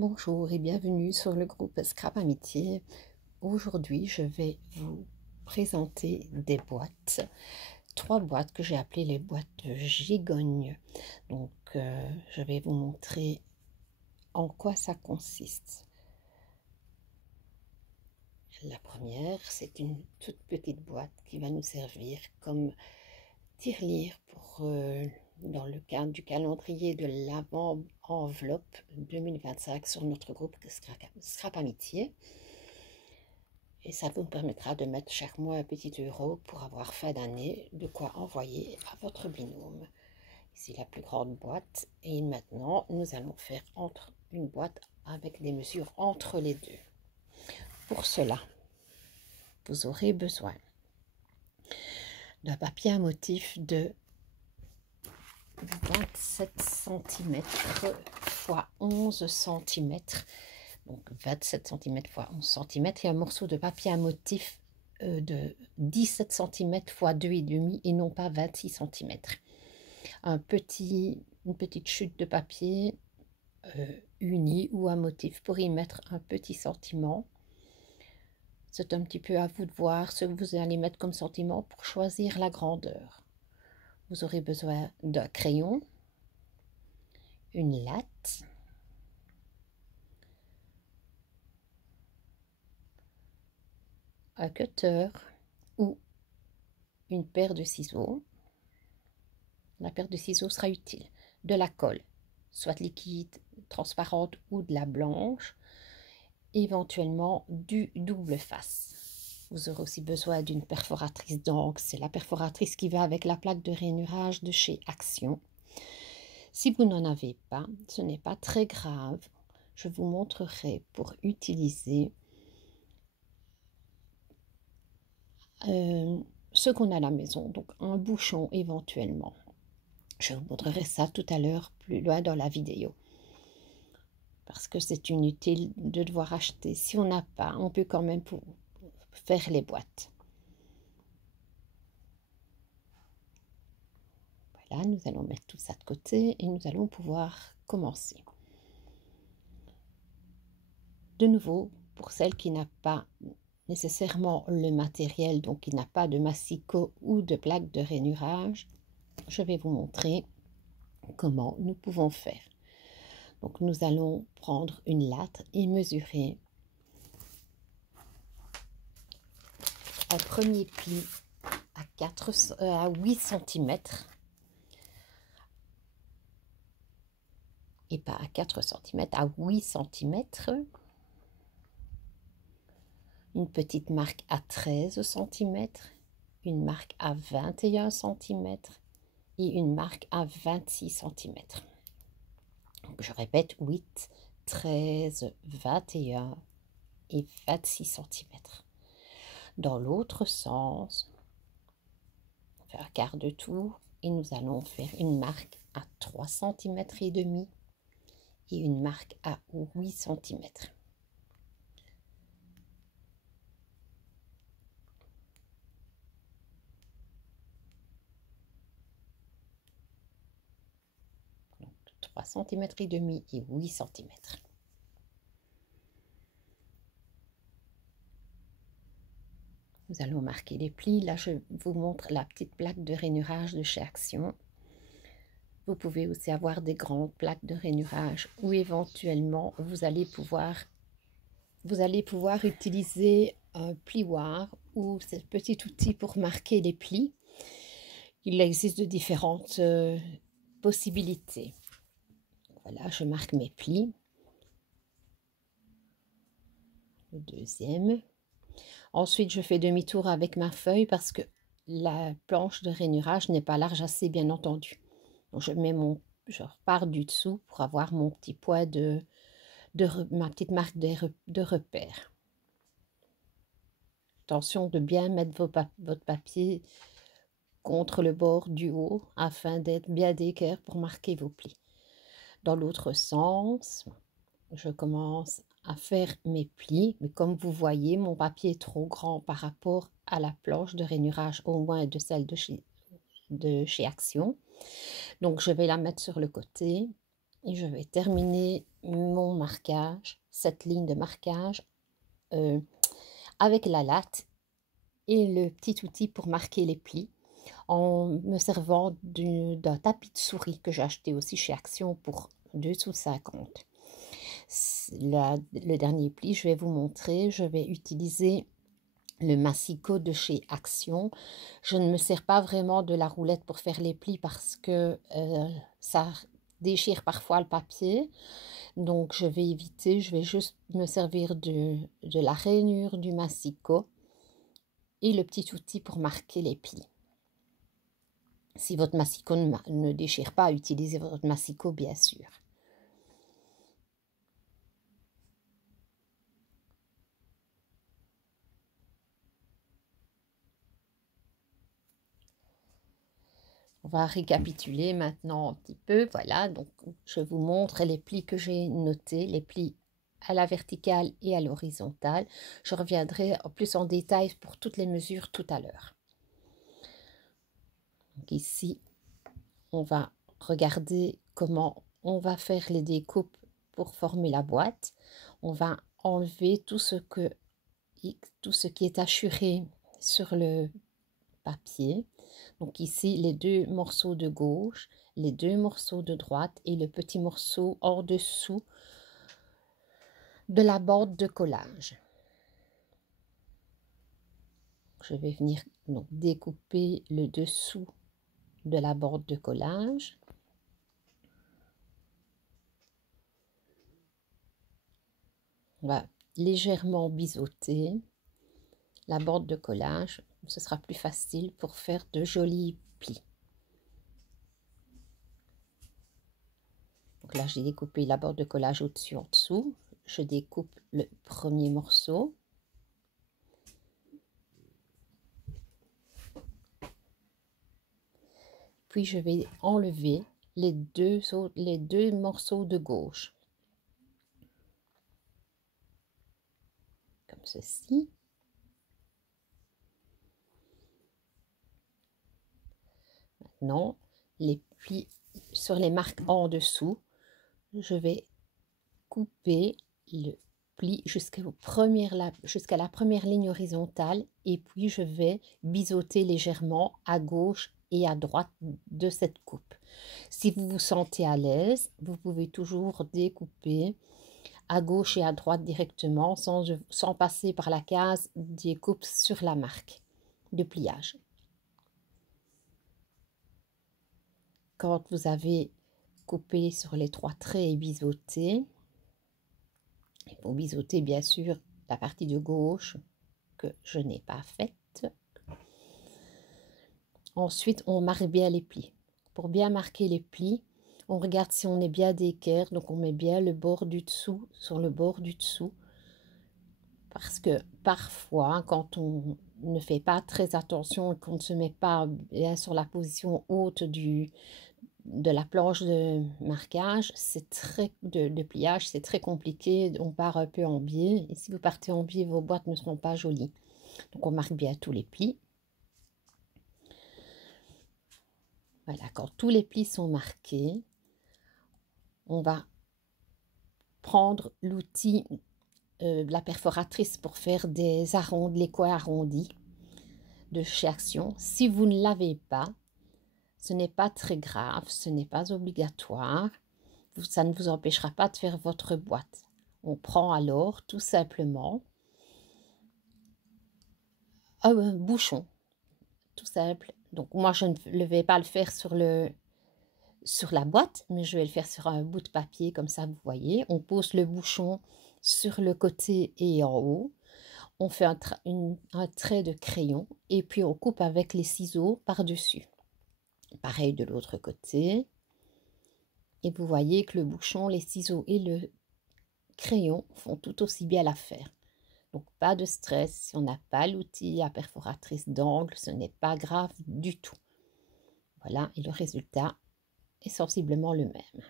Bonjour et bienvenue sur le groupe Scrap Amitié. Aujourd'hui, je vais vous présenter des boîtes. 3 boîtes que j'ai appelées les boîtes de gigogne. Donc, je vais vous montrer en quoi ça consiste. La première, c'est une toute petite boîte qui va nous servir comme tirelire pour dans le cadre du calendrier de l'Avent enveloppe 2025 sur notre groupe Scrap Amitié. Et ça vous permettra de mettre chaque mois un petit euro pour avoir fin d'année de quoi envoyer à votre binôme. Ici la plus grande boîte. Et maintenant, nous allons faire une boîte avec des mesures entre les deux. Pour cela, vous aurez besoin d'un papier à motif de 27 cm x 11 cm. Donc 27 cm x 11 cm et un morceau de papier à motif de 17 cm x 2,5 et non pas 26 cm. Une petite chute de papier uni ou à motif pour y mettre un petit sentiment. C'est un petit peu à vous de voir ce que vous allez mettre comme sentiment pour choisir la grandeur. Vous aurez besoin d'un crayon, une latte, un cutter ou une paire de ciseaux. La paire de ciseaux sera utile. De la colle, soit liquide, transparente ou de la blanche. Éventuellement du double face. Vous aurez aussi besoin d'une perforatrice d'encre. C'est la perforatrice qui va avec la plaque de rainurage de chez Action. Si vous n'en avez pas, ce n'est pas très grave. Je vous montrerai pour utiliser ce qu'on a à la maison. Donc un bouchon éventuellement. Je vous montrerai ça tout à l'heure plus loin dans la vidéo. Parce que c'est inutile de devoir acheter. Si on n'a pas, on peut quand même faire les boîtes. Voilà, nous allons mettre tout ça de côté et nous allons pouvoir commencer. De nouveau, pour celle qui n'a pas nécessairement le matériel, donc qui n'a pas de massicot ou de plaque de rainurage, je vais vous montrer comment nous pouvons faire. Donc nous allons prendre une latte et mesurer un premier pli à 8 cm et pas à 4 cm, à 8 cm. Une petite marque à 13 cm, une marque à 21 cm et une marque à 26 cm. Donc je répète, 8, 13, 21 et 26 cm. Dans l'autre sens, on fait un quart de tour et nous allons faire une marque à 3 cm et demi et une marque à 8 cm. Donc 3 cm et demi et 8 cm. Nous allons marquer les plis. Là, je vous montre la petite plaque de rainurage de chez Action. Vous pouvez aussi avoir des grandes plaques de rainurage ou éventuellement vous allez pouvoir utiliser un plioir ou ce petit outil pour marquer les plis. Il existe de différentes possibilités. Voilà, je marque mes plis. Le deuxième. Ensuite, je fais demi-tour avec ma feuille parce que la planche de rainurage n'est pas large assez, bien entendu. Donc, je repars du dessous pour avoir mon petit poids ma petite marque de repère. Attention de bien mettre votre papier contre le bord du haut afin d'être bien d'équerre pour marquer vos plis. Dans l'autre sens, je commence à faire mes plis, mais comme vous voyez, mon papier est trop grand par rapport à la planche de rainurage, au moins de celle de chez Action. Donc je vais la mettre sur le côté Et je vais terminer mon marquage, cette ligne de marquage, euh, avec la latte et le petit outil pour marquer les plis, en me servant d'un tapis de souris que j'ai acheté aussi chez Action pour 2,50 €. Le dernier pli, je vais vous montrer. Je vais utiliser le massicot de chez Action. Je ne me sers pas vraiment de la roulette pour faire les plis parce que ça déchire parfois le papier. Donc je vais éviter, je vais juste me servir de la rainure du massicot et le petit outil pour marquer les plis. Si votre massicot ne déchire pas, utilisez votre massicot bien sûr. On va récapituler maintenant un petit peu. Voilà, donc je vous montre les plis que j'ai notés, les plis à la verticale et à l'horizontale. Je reviendrai plus en détail pour toutes les mesures tout à l'heure. Donc ici, on va regarder comment on va faire les découpes pour former la boîte. On va enlever tout ce qui est hachuré sur le papier. Donc ici, les deux morceaux de gauche, les deux morceaux de droite et le petit morceau en dessous de la bande de collage. Je vais venir donc découper le dessous de la bande de collage. On va légèrement biseauter la bande de collage. Ce sera plus facile pour faire de jolis plis. Donc là, j'ai découpé la bande de collage au-dessus, en dessous. Je découpe le premier morceau. Puis je vais enlever les deux morceaux de gauche. Comme ceci. Maintenant, les plis sur les marques en dessous, je vais couper le pli jusqu'à la première ligne horizontale et puis je vais biseauter légèrement à gauche et à droite de cette coupe. Si vous vous sentez à l'aise, vous pouvez toujours découper à gauche et à droite directement sans passer par la case découpe sur la marque de pliage. Quand vous avez coupé sur les 3 traits et biseauté, il faut biseauter bien sûr la partie de gauche que je n'ai pas faite. Ensuite, on marque bien les plis. Pour bien marquer les plis, on regarde si on est bien d'équerre, donc on met bien le bord du dessous sur le bord du dessous. Parce que parfois, quand on ne fait pas très attention et qu'on ne se met pas bien sur la position haute de la planche de marquage, de pliage, c'est très compliqué. On part un peu en biais. Et si vous partez en biais, vos boîtes ne seront pas jolies. Donc, on marque bien tous les plis. Voilà, quand tous les plis sont marqués, on va prendre l'outil, la perforatrice pour faire les coins arrondis de chez Action. Si vous ne l'avez pas, ce n'est pas très grave, ce n'est pas obligatoire. Ça ne vous empêchera pas de faire votre boîte. On prend alors tout simplement un bouchon, tout simple. Donc moi, je ne vais pas le faire sur la boîte, mais je vais le faire sur un bout de papier, comme ça, vous voyez. On pose le bouchon sur le côté et en haut. On fait un trait de crayon et puis on coupe avec les ciseaux par-dessus. Pareil de l'autre côté. Et vous voyez que le bouchon, les ciseaux et le crayon font tout aussi bien l'affaire. Donc pas de stress, si on n'a pas l'outil à perforatrice d'angle, ce n'est pas grave du tout. Voilà, et le résultat est sensiblement le même.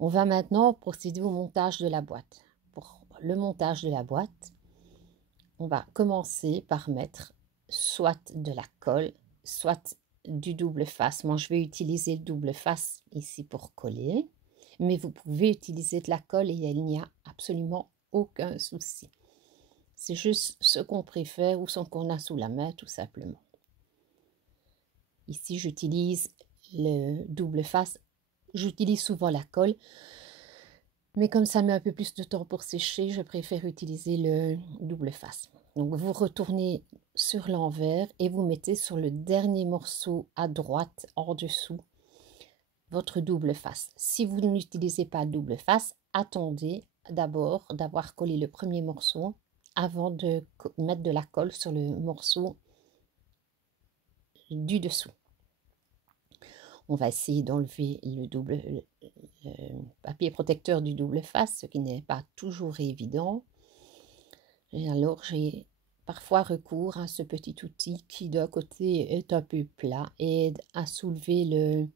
On va maintenant procéder au montage de la boîte. Pour le montage de la boîte, on va commencer par mettre soit de la colle, soit du double face. Moi, je vais utiliser le double face ici pour coller, mais vous pouvez utiliser de la colle et il n'y a absolument aucun souci. C'est juste ce qu'on préfère ou ce qu'on a sous la main, tout simplement. Ici, j'utilise le double face. J'utilise souvent la colle, mais comme ça met un peu plus de temps pour sécher, je préfère utiliser le double face. Donc, vous retournez sur l'envers et vous mettez sur le dernier morceau à droite, en dessous, votre double face. Si vous n'utilisez pas double face, attendez d'abord d'avoir collé le premier morceau avant de mettre de la colle sur le morceau du dessous. On va essayer d'enlever le papier protecteur du double face, ce qui n'est pas toujours évident. Et alors, j'ai parfois recours à ce petit outil qui, d'un côté, est un peu plat et aide à soulever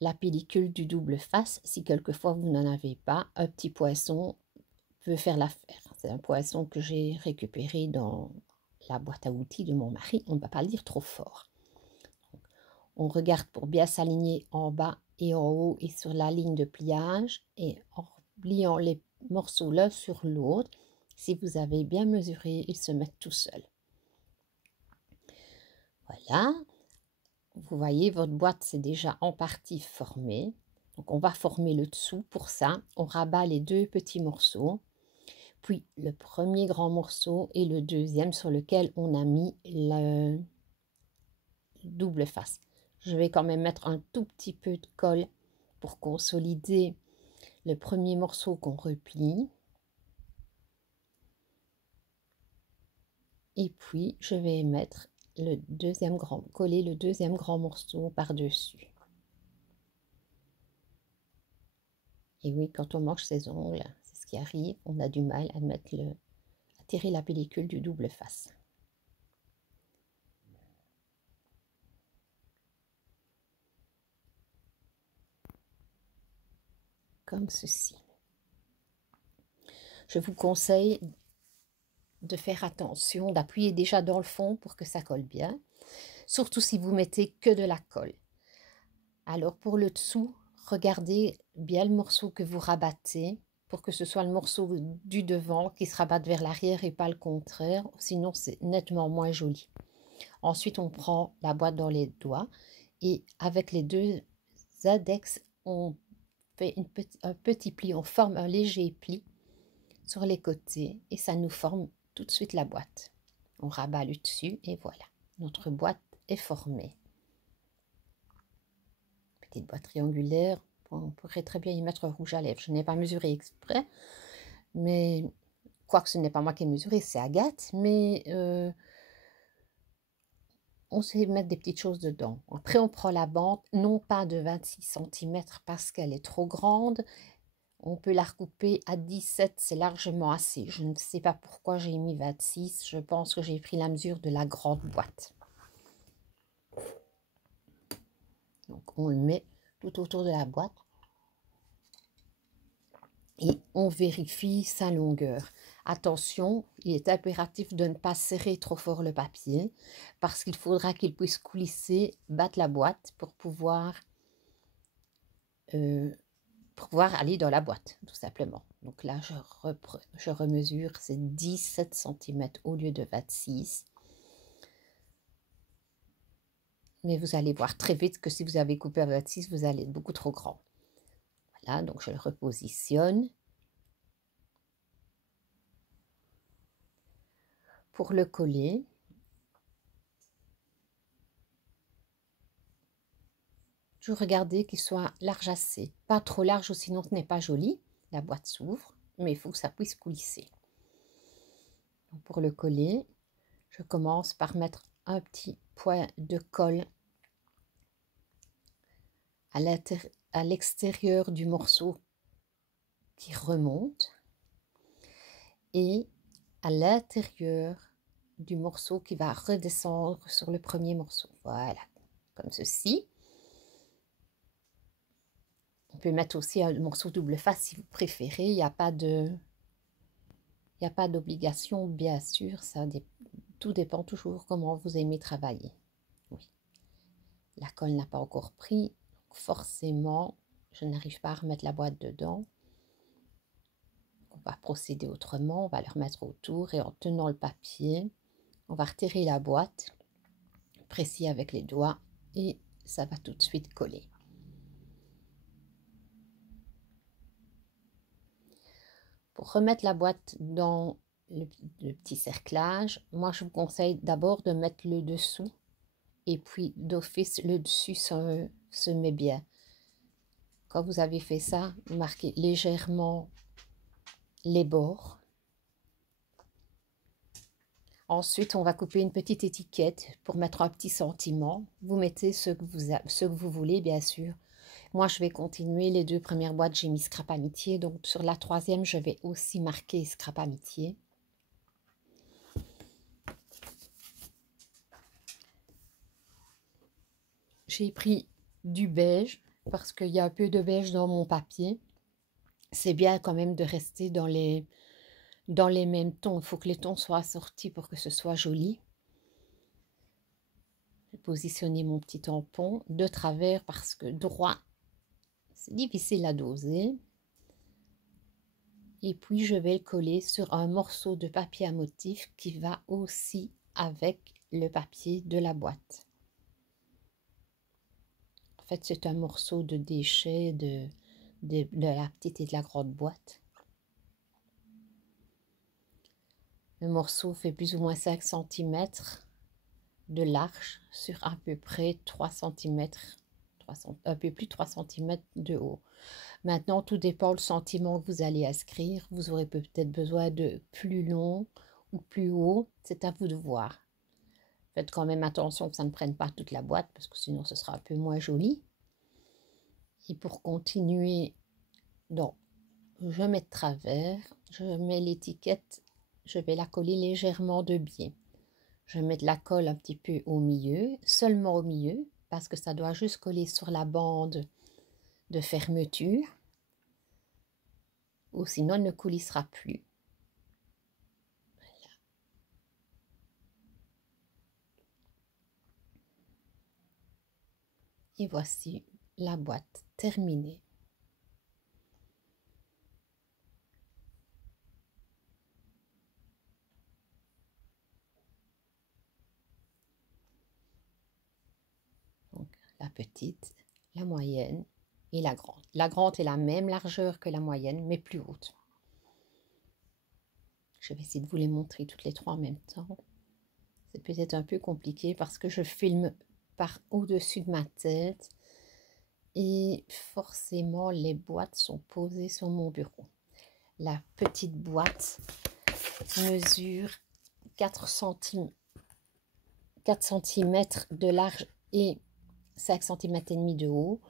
la pellicule du double face. Si quelquefois vous n'en avez pas, un petit poinçon peut faire l'affaire. C'est un poinçon que j'ai récupéré dans la boîte à outils de mon mari. On ne va pas le dire trop fort. On regarde pour bien s'aligner en bas et en haut et sur la ligne de pliage, et en pliant les morceaux l'un sur l'autre, si vous avez bien mesuré, ils se mettent tout seuls. Voilà, vous voyez, votre boîte c'est déjà en partie formée. Donc on va former le dessous. Pour ça, on rabat les deux petits morceaux, puis le premier grand morceau et le deuxième sur lequel on a mis le double face. Je vais quand même mettre un tout petit peu de colle pour consolider le premier morceau qu'on replie. Et puis, je vais mettre coller le deuxième grand morceau par-dessus. Et oui, quand on mange ses ongles, c'est ce qui arrive, on a du mal à tirer la pellicule du double face. Comme ceci. Je vous conseille de faire attention, d'appuyer déjà dans le fond pour que ça colle bien, surtout si vous mettez que de la colle. Alors pour le dessous, regardez bien le morceau que vous rabattez pour que ce soit le morceau du devant qui se rabatte vers l'arrière et pas le contraire, sinon c'est nettement moins joli. Ensuite, on prend la boîte dans les doigts et avec les deux index, on fait un petit pli, on forme un léger pli sur les côtés et ça nous forme tout de suite la boîte. On rabat le dessus et voilà, notre boîte est formée. Petite boîte triangulaire, on pourrait très bien y mettre un rouge à lèvres. Je n'ai pas mesuré exprès, mais quoique ce n'est pas moi qui ai mesuré, c'est Agathe, mais on sait mettre des petites choses dedans. Après, on prend la bande, non pas de 26 cm parce qu'elle est trop grande. On peut la recouper à 17, c'est largement assez. Je ne sais pas pourquoi j'ai mis 26. Je pense que j'ai pris la mesure de la grande boîte. Donc, on le met tout autour de la boîte. Et on vérifie sa longueur. Attention, il est impératif de ne pas serrer trop fort le papier parce qu'il faudra qu'il puisse coulisser, battre la boîte pour pouvoir aller dans la boîte, tout simplement. Donc là, je remesure, c'est 17 cm au lieu de 26. Mais vous allez voir très vite que si vous avez coupé à 26, vous allez être beaucoup trop grand. Voilà, donc je le repositionne. Pour le coller, je regardez qu'il soit large assez. Pas trop large, sinon ce n'est pas joli. La boîte s'ouvre, mais il faut que ça puisse coulisser. Donc pour le coller, je commence par mettre un petit point de colle à l'extérieur du morceau qui remonte et à l'intérieur du morceau qui va redescendre sur le premier morceau. Voilà, comme ceci. On peut mettre aussi un morceau double face si vous préférez. Il n'y a pas d'obligation, bien sûr. Tout dépend toujours comment vous aimez travailler. Oui. la colle n'a pas encore pris. Forcément, je n'arrive pas à remettre la boîte dedans. On va procéder autrement. On va le remettre autour et en tenant le papier, on va retirer la boîte, presser avec les doigts et ça va tout de suite coller. Pour remettre la boîte dans le petit cerclage, moi je vous conseille d'abord de mettre le dessous et puis d'office le dessus se met bien. Quand vous avez fait ça, marquez légèrement les bords. Ensuite, on va couper une petite étiquette pour mettre un petit sentiment. Vous mettez ce que vous voulez, bien sûr. Moi, je vais continuer. Les 2 premières boîtes, j'ai mis Scrap Amitié. Donc, sur la 3e, je vais aussi marquer Scrap Amitié. J'ai pris du beige parce qu'il y a un peu de beige dans mon papier. C'est bien quand même de rester dans les mêmes tons. Il faut que les tons soient assortis pour que ce soit joli. Je vais positionner mon petit tampon de travers parce que droit, c'est difficile à doser. Et puis, je vais le coller sur un morceau de papier à motif qui va aussi avec le papier de la boîte. En fait, c'est un morceau de déchet de la petite et de la grande boîte. Le morceau fait plus ou moins 5 cm de large sur à peu près 3 cm, un peu plus de 3 cm de haut. Maintenant, tout dépend du sentiment que vous allez inscrire. Vous aurez peut-être besoin de plus long ou plus haut. C'est à vous de voir. Faites quand même attention que ça ne prenne pas toute la boîte parce que sinon ce sera un peu moins joli. Et pour continuer, donc, je mets de travers, je mets l'étiquette, je vais la coller légèrement de biais. Je mets de la colle un petit peu au milieu, seulement au milieu, parce que ça doit juste coller sur la bande de fermeture. Ou sinon, elle ne coulissera plus. Voilà. Et voici la boîte terminée. Donc, la petite, la moyenne et la grande. La grande est la même largeur que la moyenne, mais plus haute. Je vais essayer de vous les montrer toutes les 3 en même temps. C'est peut-être un peu compliqué parce que je filme par au-dessus de ma tête et forcément les boîtes sont posées sur mon bureau. La petite boîte mesure 4 cm de large et 5 cm et demi de haut.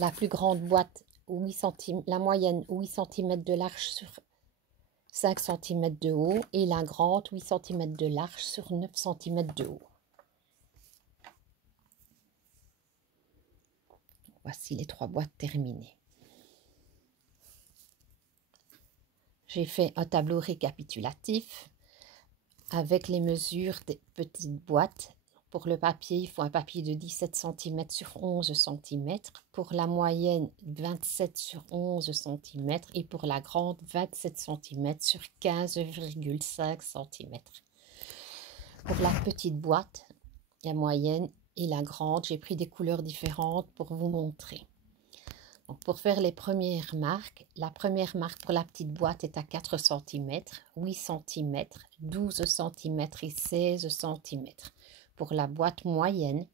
La plus grande boîte, 8 cm, la moyenne 8 cm de large sur 5 cm de haut et la grande 8 cm de large sur 9 cm de haut. Voici les 3 boîtes terminées. J'ai fait un tableau récapitulatif avec les mesures des petites boîtes. Pour le papier, il faut un papier de 17 cm sur 11 cm. Pour la moyenne, 27 sur 11 cm. Et pour la grande, 27 cm sur 15,5 cm. Pour la petite boîte, la moyenne et la grande, j'ai pris des couleurs différentes pour vous montrer. Donc pour faire les premières marques, la première marque pour la petite boîte est à 4 cm, 8 cm, 12 cm et 16 cm. Pour la boîte moyenne,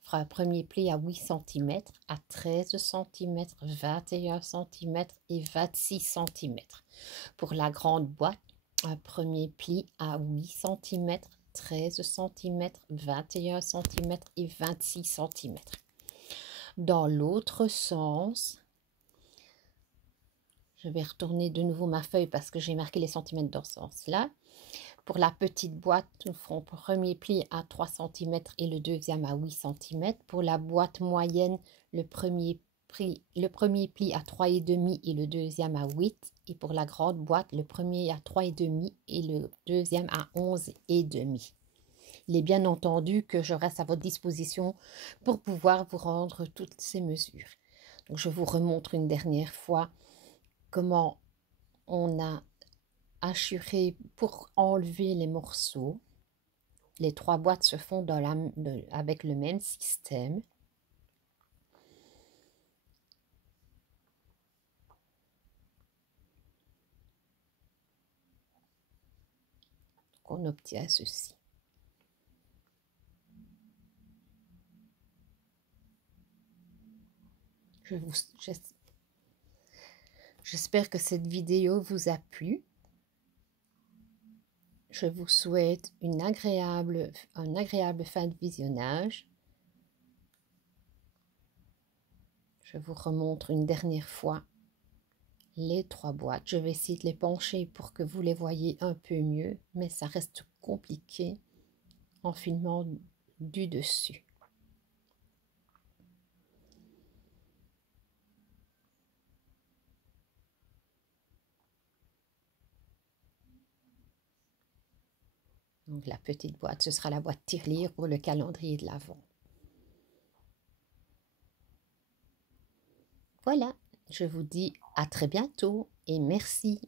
on fera un premier pli à 8 cm, à 13 cm, 21 cm et 26 cm. Pour la grande boîte, un premier pli à 8 cm, 13 cm, 21 cm et 26 cm. Dans l'autre sens, je vais retourner de nouveau ma feuille parce que j'ai marqué les centimètres dans ce sens-là. Pour la petite boîte, nous ferons le premier pli à 3 cm et le deuxième à 8 cm. Pour la boîte moyenne, le premier pli à 3,5 et le deuxième à 8. Et pour la grande boîte, le premier à 3,5 et le deuxième à 11,5. Il est bien entendu que je reste à votre disposition pour pouvoir vous rendre toutes ces mesures. Donc je vous remontre une dernière fois comment on a hachuré pour enlever les morceaux. Les 3 boîtes se font avec le même système. On obtient ceci. J'espère que cette vidéo vous a plu. Je vous souhaite un agréable fin de visionnage. Je vous remontre une dernière fois les 3 boîtes. Je vais essayer de les pencher pour que vous les voyez un peu mieux, mais ça reste compliqué en filmant du dessus. Donc la petite boîte, ce sera la boîte tirelire pour le calendrier de l'Avent. Voilà, je vous dis à très bientôt et merci.